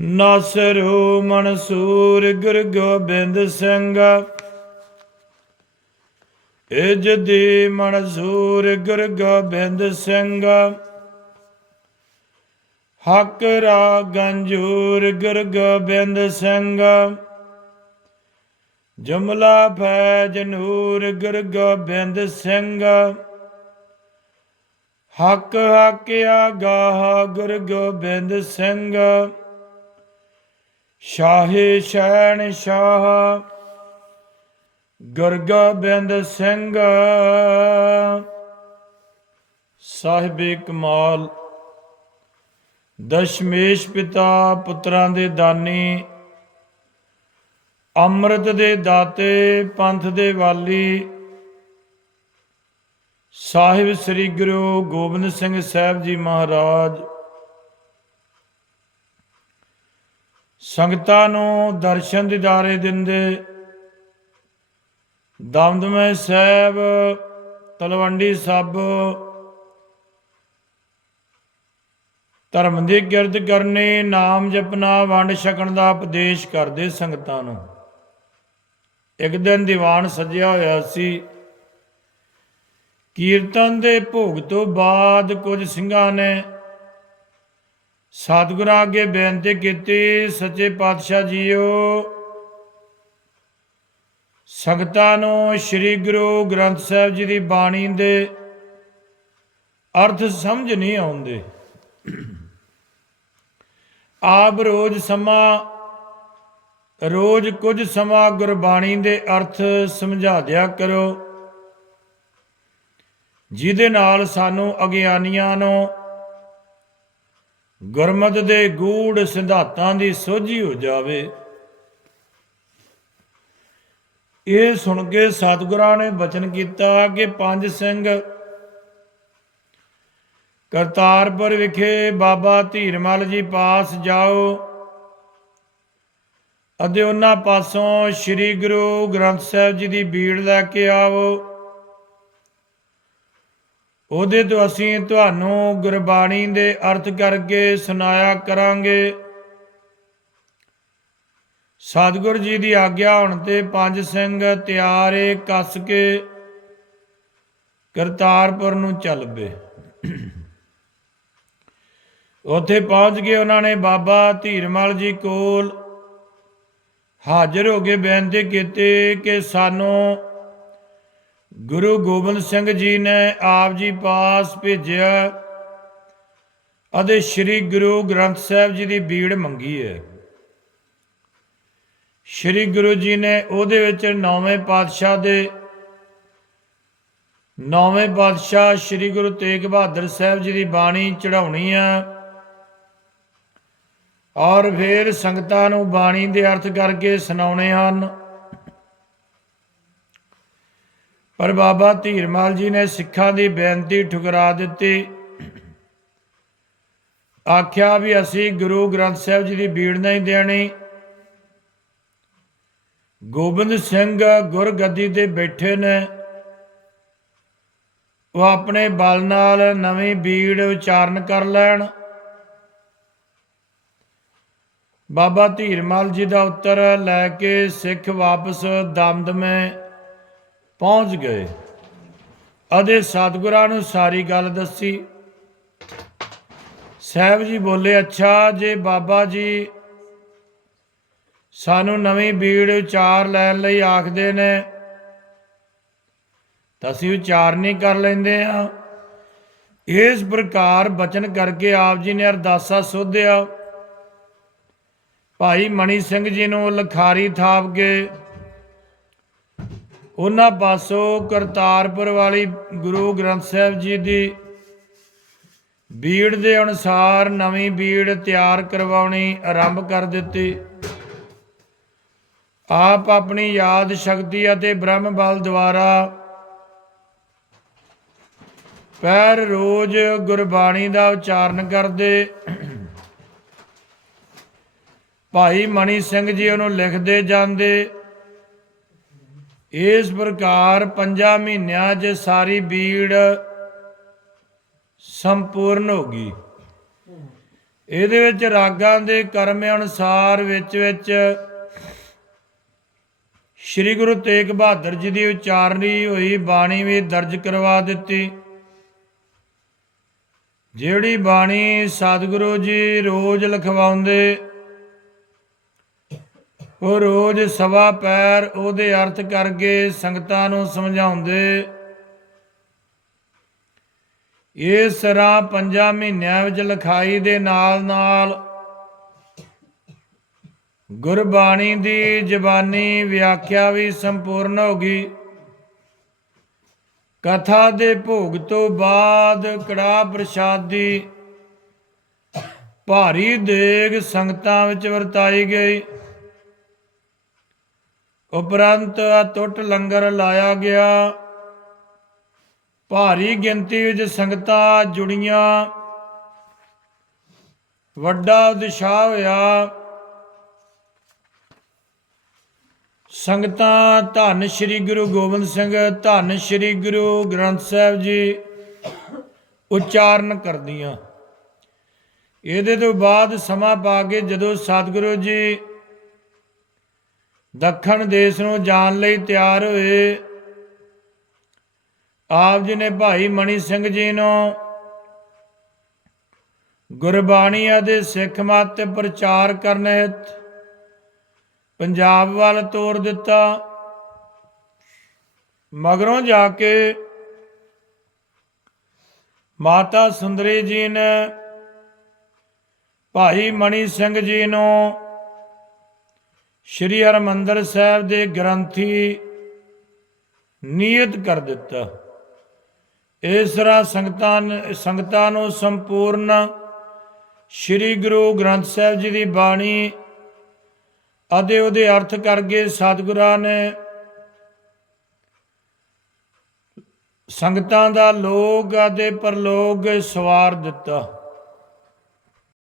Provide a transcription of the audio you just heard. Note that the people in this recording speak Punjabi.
ਨਾਸਰੂ ਮਨਸੂਰ ਗੁਰ ਗੋਬਿੰਦ ਸਿੰਘ। ਇਜਦੀ ਮਨਸੂਰ ਗੁਰ ਗੋਬਿੰਦ ਸਿੰਘ। ਹਕ ਰਾ ਗੰਜੂਰ ਗੁਰ ਗੋਬਿੰਦ ਸਿੰਘ। ਜਮਲਾ ਫੈਜ ਨੂਰ ਗੁਰ ਗੋਬਿੰਦ ਸਿੰਘ। ਹਕ ਹਕਿਆ ਗਾਹ ਗੁਰ ਗੋਬਿੰਦ ਸਿੰਘ। ਸ਼ਾਹੇ ਸ਼ੈਣ ਸ਼ਾਹ, ਗਰਗਾ ਬਿੰਦ ਸਿੰਘ। ਸਾਹਿਬੇ ਕਮਾਲ, ਦਸ਼ਮੇਸ਼ ਪਿਤਾ ਪੁੱਤਰਾਂ ਦੇ ਦਾਨੀ, ਅੰਮ੍ਰਿਤ ਦੇ ਦਾਤੇ ਪੰਥ ਦੇ ਵਾਲੀ। ਸਾਹਿਬ ਸ੍ਰੀ ਗੁਰੂ ਗੋਬਿੰਦ ਸਿੰਘ ਸਾਹਿਬ ਜੀ ਮਹਾਰਾਜ ਸੰਗਤਾਂ ਨੂੰ ਦਰਸ਼ਨ ਦਿਦਾਰੇ ਦਿੰਦੇ। ਦਮਦਮੇ ਸਾਹਿਬ, ਤਲਵੰਡੀ ਸਭ। ਧਰਮ ਦੀ ਕਿਰਤ ਕਰਨੀ, ਨਾਮ ਜਪਣਾ, ਵੰਡ ਛਕਣ ਦਾ ਉਪਦੇਸ਼ ਕਰਦੇ ਸੰਗਤਾਂ ਨੂੰ। ਇੱਕ ਦਿਨ ਦੀਵਾਨ ਸਜਿਆ ਹੋਇਆ ਸੀ। ਕੀਰਤਨ ਦੇ ਭੋਗ ਤੋਂ ਬਾਅਦ ਕੁਝ ਸਿੰਘਾਂ ਨੇ ਸਤਿਗੁਰਾਂ ਅੱਗੇ ਬੇਨਤੀ ਕੀਤੀ, ਸੱਚੇ ਪਾਤਸ਼ਾਹ ਜੀਓ। ਸੰਗਤਾਂ ਨੂੰ ਸ੍ਰੀ ਗੁਰੂ ਗ੍ਰੰਥ ਸਾਹਿਬ ਜੀ ਦੀ ਬਾਣੀ ਦੇ ਅਰਥ ਸਮਝ ਨਹੀਂ ਆਉਂਦੇ। ਆਪ ਰੋਜ਼ ਸਮਾਂ, ਰੋਜ਼ ਕੁਝ ਸਮਾਂ ਗੁਰਬਾਣੀ ਦੇ ਅਰਥ ਸਮਝਾ ਦਿਆ ਕਰੋ। ਜਿਹਦੇ ਨਾਲ ਸਾਨੂੰ ਅਗਿਆਨੀਆਂ ਨੂੰ ਗੁਰਮਤ ਦੇ ਗੂੜ ਸਿਧਾਂਤਾਂ ਦੀ ਸੋਝੀ ਹੋ ਜਾਵੇ। ਇਹ ਸੁਣ ਕੇ ਸਤਿਗੁਰਾਂ ਨੇ ਬਚਨ ਕੀਤਾ ਕਿ ਪੰਜ ਸਿੰਘ ਕਰਤਾਰਪੁਰ ਵਿਖੇ ਬਾਬਾ ਧੀਰਮਲ ਜੀ ਪਾਸ ਜਾਓ ਅਤੇ ਉਹਨਾਂ ਪਾਸੋਂ ਸ੍ਰੀ ਗੁਰੂ ਗ੍ਰੰਥ ਸਾਹਿਬ ਜੀ ਦੀ ਬੀੜ ਲੈ ਕੇ ਆਵੋ। ਉਹਦੇ ਤੋਂ ਅਸੀਂ ਤੁਹਾਨੂੰ ਗੁਰਬਾਣੀ ਦੇ ਅਰਥ ਕਰਕੇ ਸੁਨਾਇਆ ਕਰਾਂਗੇ। ਸਤਿਗੁਰ ਜੀ ਦੀ ਆਗਿਆ ਹੋਣ ਤੇ ਪੰਜ ਸਿੰਘ ਤਿਆਰੇ ਕੱਸ ਕੇ ਕਰਤਾਰਪੁਰ ਨੂੰ ਚੱਲ ਪਏ। ਉੱਥੇ ਪਹੁੰਚ ਕੇ ਉਹਨਾਂ ਨੇ ਬਾਬਾ ਧੀਰਮਲ ਜੀ ਕੋਲ ਹਾਜ਼ਰ ਹੋ ਕੇ ਬੇਨਤੀ ਕੀਤੀ ਕਿ ਸਾਨੂੰ ਗੁਰੂ ਗੋਬਿੰਦ ਸਿੰਘ ਜੀ ਨੇ ਆਪ ਜੀ ਪਾਸ ਭੇਜਿਆ ਅਤੇ ਸ੍ਰੀ ਗੁਰੂ ਗ੍ਰੰਥ ਸਾਹਿਬ ਜੀ ਦੀ ਬੀੜ ਮੰਗੀ ਹੈ। ਸ੍ਰੀ ਗੁਰੂ ਜੀ ਨੇ ਉਹਦੇ ਵਿੱਚ ਨੌਵੇਂ ਪਾਤਸ਼ਾਹ ਦੇ ਨੌਵੇਂ ਪਾਤਸ਼ਾਹ ਸ੍ਰੀ ਗੁਰੂ ਤੇਗ ਬਹਾਦਰ ਸਾਹਿਬ ਜੀ ਦੀ ਬਾਣੀ ਚੜਾਉਣੀ ਆ ਔਰ ਫਿਰ ਸੰਗਤਾਂ ਨੂੰ ਬਾਣੀ ਦੇ ਅਰਥ ਕਰਕੇ ਸੁਣਾਉਣੇ ਹਨ। ਪਰ ਬਾਬਾ ਧੀਰਮਾਲ ਜੀ ਨੇ ਸਿੱਖਾਂ ਦੀ ਬੇਨਤੀ ਠੁਕਰਾ ਦਿੱਤੀ। ਆਖਿਆ ਵੀ ਅਸੀਂ ਗੁਰੂ ਗ੍ਰੰਥ ਸਾਹਿਬ ਜੀ ਦੀ ਬੀੜ ਨਹੀਂ ਦੇਣੀ। ਗੋਬਿੰਦ ਸਿੰਘ ਗੁਰਗੱਦੀ ਤੇ ਬੈਠੇ ਨੇ। ਉਹ ਆਪਣੇ ਬਲ ਨਾਲ ਨਵੀਂ ਬੀੜ ਉਚਾਰਨ ਕਰ ਲੈਣ। ਬਾਬਾ ਧੀਰਮਲ ਜੀ ਦਾ ਉੱਤਰ ਲੈ ਕੇ ਸਿੱਖ ਵਾਪਸ ਦਮਦਮੇ ਪਹੁੰਚ ਗਏ। ਅਦੇ ਸਤਿਗੁਰਾਂ ਨੂੰ ਸਾਰੀ ਗੱਲ ਦੱਸੀ। ਸਾਹਿਬ ਜੀ ਬੋਲੇ, ਅੱਛਾ, ਜੇ ਬਾਬਾ ਜੀ ਸਾਨੂੰ ਨਵੀਂ ਬੀੜ ਉਚਾਰ ਲੈਣ ਲਈ ਆਖਦੇ ਨੇ, ਤਾਂ ਅਸੀਂ ਉਚਾਰਨੀ ਕਰ ਲੈਂਦੇ ਆ ਇਸ ਪ੍ਰਕਾਰ ਬਚਨ ਕਰਕੇ ਆਪ ਜੀ ਨੇ ਅਰਦਾਸਾ ਸੋਧਿਆ। ਭਾਈ ਮਣੀ ਸਿੰਘ ਜੀ ਨੂੰ ਲਖਾਰੀ ਥਾਪ ਕੇ ਉਹਨਾਂ ਪਾਸੋਂ ਕਰਤਾਰਪੁਰ ਵਾਲੀ ਗੁਰੂ ਗ੍ਰੰਥ ਸਾਹਿਬ ਜੀ ਦੀ ਬੀੜ ਦੇ ਅਨੁਸਾਰ ਨਵੀਂ ਬੀੜ ਤਿਆਰ ਕਰਵਾਉਣੀ ਆਰੰਭ ਕਰ ਦਿੱਤੀ। ਆਪ ਆਪਣੀ ਯਾਦ ਸ਼ਕਤੀ ਅਤੇ ਬ੍ਰਹਮ ਬਲ ਦੁਆਰਾ ਪੈਰ ਰੋਜ਼ ਗੁਰਬਾਣੀ ਦਾ ਉਚਾਰਨ ਕਰਦੇ ਭਾਈ ਮਣੀ ਸਿੰਘ ਜੀ ਉਹਨੂੰ ਲਿਖਦੇ ਜਾਂਦੇ ਇਸ ਪ੍ਰਕਾਰ ਪੰਜਾਂ ਮਹੀਨਿਆਂ 'ਚ ਸਾਰੀ ਬੀੜ ਸੰਪੂਰਨ ਹੋ ਗਈ। ਇਹਦੇ ਵਿੱਚ ਰਾਗਾਂ ਦੇ ਕਰਮ ਅਨੁਸਾਰ ਵਿੱਚ ਵਿੱਚ ਸ੍ਰੀ ਗੁਰੂ ਤੇਗ ਬਹਾਦਰ ਜੀ ਦੀ ਉਚਾਰਨੀ ਹੋਈ, ਬਾਣੀ ਵੀ ਦਰਜ ਕਰਵਾ ਦਿੱਤੀ। ਜਿਹੜੀ ਬਾਣੀ ਸਤਿਗੁਰੂ ਜੀ ਰੋਜ਼ ਲਿਖਵਾਉਂਦੇ ਉਹ ਰੋਜ਼ ਸਵਾ ਪੈਰ ਉਹਦੇ ਅਰਥ ਕਰਕੇ ਸੰਗਤਾਂ ਨੂੰ ਸਮਝਾਉਂਦੇ। ਇਸ ਤਰ੍ਹਾਂ ਪੰਜਾਂ ਮਹੀਨਿਆਂ ਵਿੱਚ ਲਿਖਾਈ ਦੇ ਨਾਲ ਨਾਲ ਗੁਰਬਾਣੀ ਦੀ ਜ਼ਬਾਨੀ ਵਿਆਖਿਆ ਵੀ ਸੰਪੂਰਨ ਹੋ ਗਈ। ਕਥਾ ਦੇ ਭੋਗ ਤੋਂ ਬਾਅਦ ਕੜਾ ਪ੍ਰਸ਼ਾਦ ਦੀ ਭਾਰੀ ਦੇਗ ਸੰਗਤਾਂ ਵਿੱਚ ਵਰਤਾਈ ਗਈ। ਉਪਰੰਤ ਟੁੱਟ ਲੰਗਰ ਲਾਇਆ ਗਿਆ। ਭਾਰੀ ਗਿਣਤੀ ਵਿੱਚ ਸੰਗਤਾਂ ਜੁੜੀਆਂ। ਵੱਡਾ ਉਤਸ਼ਾਹ ਹੋਇਆ। ਸੰਗਤਾਂ, ਧੰਨ ਸ੍ਰੀ ਗੁਰੂ ਗੋਬਿੰਦ ਸਿੰਘ, ਧੰਨ ਸ੍ਰੀ ਗੁਰੂ ਗ੍ਰੰਥ ਸਾਹਿਬ ਜੀ ਉਚਾਰਨ ਕਰਦੀਆਂ। ਇਹਦੇ ਤੋਂ ਬਾਅਦ ਸਮਾਂ ਪਾ ਕੇ ਜਦੋਂ ਸਤਿਗੁਰੂ ਜੀ ਦੱਖਣ ਦੇਸ਼ ਨੂੰ ਜਾਣ ਲਈ ਤਿਆਰ ਹੋਏ। ਆਪ ਜੀ ਨੇ ਭਾਈ ਮਣੀ ਸਿੰਘ ਜੀ ਨੂੰ ਗੁਰਬਾਣੀ ਅਤੇ ਸਿੱਖ ਮਤ ਤੇ ਪ੍ਰਚਾਰ ਕਰਨ ਹਿਤ ਪੰਜਾਬ ਵੱਲ ਤੋਰ ਦਿੱਤਾ। ਮਗਰੋਂ ਜਾ ਕੇ ਮਾਤਾ ਸੁੰਦਰੀ ਜੀ ਨੇ ਭਾਈ ਮਣੀ ਸਿੰਘ ਜੀ ਨੂੰ ਸ਼੍ਰੀ ਹਰਮੰਦਰ ਸਾਹਿਬ ਦੇ ਗ੍ਰੰਥੀ ਨਿਯਤ ਕਰ ਦਿੱਤਾ। ਇਸ ਤਰ੍ਹਾਂ ਸੰਗਤਾਂ ਨ- ਸੰਗਤਾਂ ਨੂੰ ਸੰਪੂਰਨ ਸ਼੍ਰੀ ਗੁਰੂ ਗ੍ਰੰਥ ਸਾਹਿਬ ਜੀ ਦੀ ਬਾਣੀ ਅਤੇ ਉਹਦੇ ਅਰਥ ਕਰਕੇ ਸਤਿਗੁਰਾਂ ਨੇ ਸੰਗਤਾਂ ਦਾ ਲੋਕ ਅਤੇ ਪਰਲੋਕ ਸਵਾਰ ਦਿੱਤਾ।